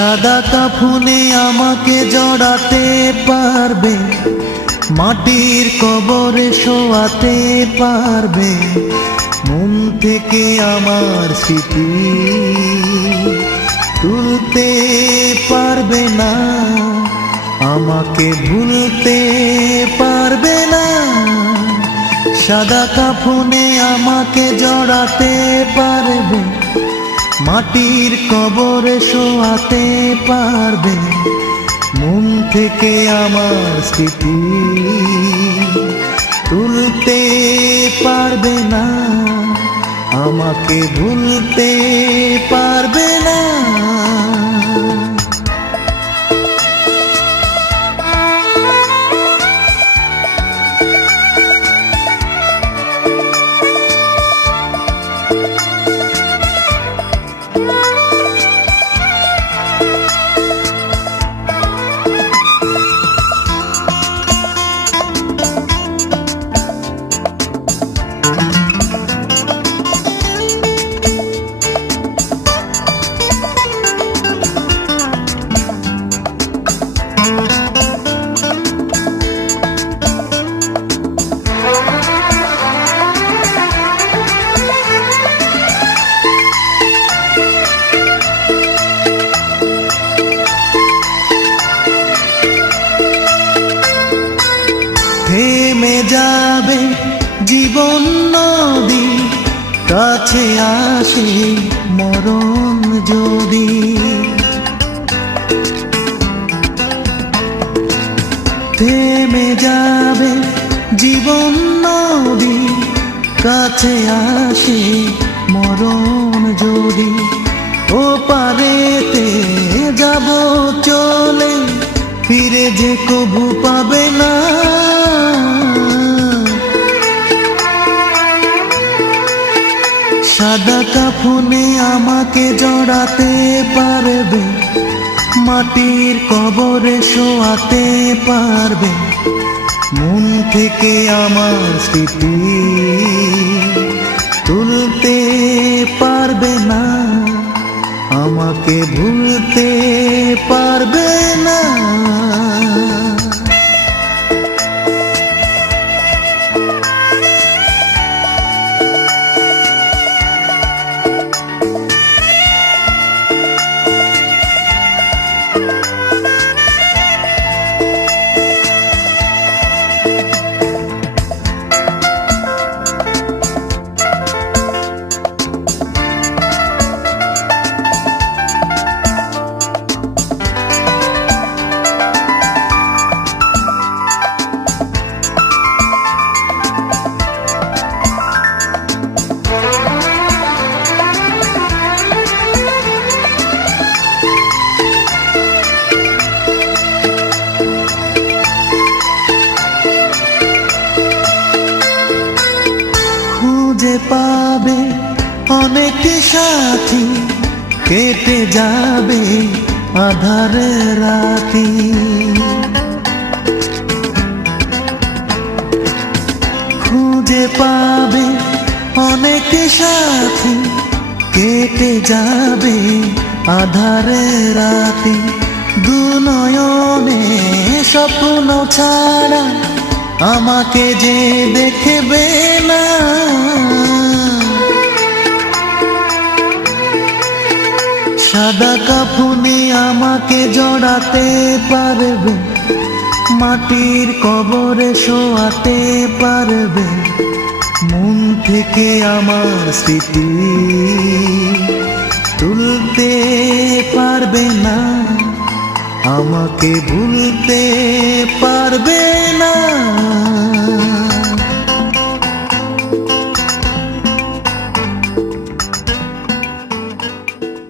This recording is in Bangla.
সাদা কাফনে আমাকে জড়াতে পারবে, মাটির কবরে শোয়াতে পারবে, মন থেকে আমার স্মৃতি তুলতে পারবে না, আমাকে ভুলতে পারবে না। সাদা কাফনে আমাকে জড়াতে পারবে, মাটির কবরে শোয়াতে পারবে, মন থেকে আমার স্মৃতি তুলতে পারবে না, আমাকে ভুলতে পারবে না। থেমে যাবে জীবন নদী, কাছে আসে মরণ যদি। থেমে যাবে জীবন নদী, কাছে আসে মরণ যদি। ও পারেতে যাব চলে, ফিরে যে কবু পাবে না। সাদা কাফনে আমাকে জড়াতে পারবে, মাটির কবরে শোয়াতে পারবে, মন থেকে আমার স্মৃতি তুলতে পারবে না, আমাকে ভুলতে পারবে না। খুঁজে পাবে অনেক সাথী, কেটে যাবে আধারে রাতি। খুঁজে পাবে অনেক সাথী, কেটে যাবে আধারে রাতি। দু নয়নে স্বপ্ন ছাড়া আমাকে যে দেখবে না। সাদা কাফনে আমাকে জড়াতে পারবে, মাটির কবরে শোয়াতে পারবে, মন থেকে আমার স্মৃতি তুলতে পারবে না, আমাকে ভুলতে পারবে না।